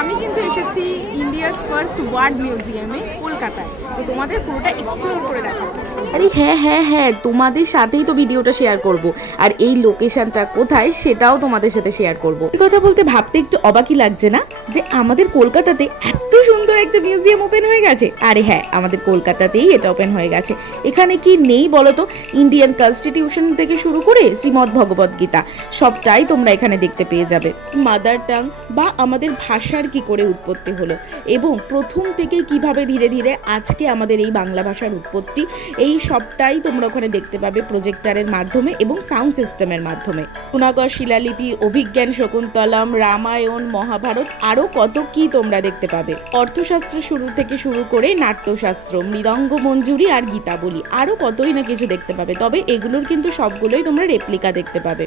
আমি কিন্তু এসেছি ইন্ডিয়ার ফার্স্ট ওয়ার্ড মিউজিয়ামে কলকাতায়। তো তোমাদের পুরোটা এক্সপ্লোর করে দেখাবো। আরে হ্যাঁ হ্যাঁ হ্যাঁ, তোমাদের সাথেই তো ভিডিওটা শেয়ার করব, আর এই লোকেশনটা কোথায় সেটাও তোমাদের সাথে শেয়ার করব। এই কথা বলতে ভাবতে একটু অবাকই লাগছে না যে আমাদের কলকাতাতে এত সুন্দর একটা মিউজিয়াম ওপেন হয়ে গেছে। আরে হ্যাঁ, আমাদের কলকাতাতেই এটা ওপেন হয়ে গেছে। এখানে কি নেই বলো তো? ইন্ডিয়ান কনস্টিটিউশন থেকে শুরু করে শ্রীমদ্ ভগবদ গীতা সবটাই তোমরা এখানে দেখতে পেয়ে যাবে। মাদার টাং বা আমাদের ভাষার কি করে উৎপত্তি হলো এবং প্রথম থেকে কিভাবে ধীরে ধীরে আজকে আমাদের এই বাংলা ভাষার উৎপত্তি, এই সবটাই তোমরা ওখানে দেখতে পাবে প্রজেক্টরের মাধ্যমে এবং সাউন্ড সিস্টেমের মাধ্যমে। সোনাগড় শিলালিপি, অভিজ্ঞান শকুন্তলম, রামায়ণ, মহাভারত, আরও কত কি তোমরা দেখতে পাবে। অর্থশাস্ত্র শুরু থেকে শুরু করে নাট্যশাস্ত্র, মৃদঙ্গ মঞ্জুরি আর গীতাবলি, আরও কতই না কিছু দেখতে পাবে। তবে এগুলোর কিন্তু সবগুলোই তোমরা রেপ্লিকা দেখতে পাবে।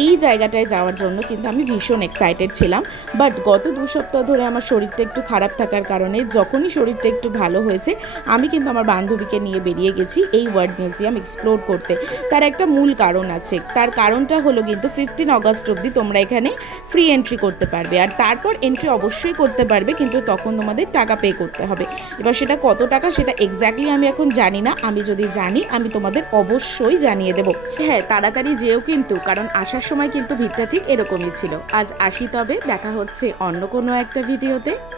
এই জায়গাটায় যাওয়ার জন্য কিন্তু আমি ভীষণ এক্সাইটেড ছিলাম, বাট গত 2 সপ্তাহ ধরে আমার শরীরটা একটু খারাপ থাকার কারণে যখনই শরীরটা একটু ভালো হয়েছে আমি কিন্তু আমার বান্ধবীকে নিয়ে বেরিয়ে গেছি এই ওয়ার্ড মিউজিয়াম এক্সপ্লোর করতে। তার একটা মূল কারণ আছে, তার কারণটা হলো কিন্তু 15 অগস্ট অবধি তোমরা এখানে ফ্রি এন্ট্রি করতে পারবে, আর তারপর এন্ট্রি অবশ্যই করতে পারবে, কিন্তু তখন তোমাদের টাকা পে করতে হবে। এবার সেটা কত টাকা সেটা এক্স্যাক্টলি আমি এখন জানি না, আমি যদি জানি আমি তোমাদের অবশ্যই জানিয়ে দেবো। হ্যাঁ, তাড়াতাড়ি যেও কিন্তু, কারণ আসার সময় কিন্তু ভিড়টা ঠিক এরকমই ছিল। আজ আসি, তবে দেখা হচ্ছে অন্য কোনো একটা ভিডিওতে।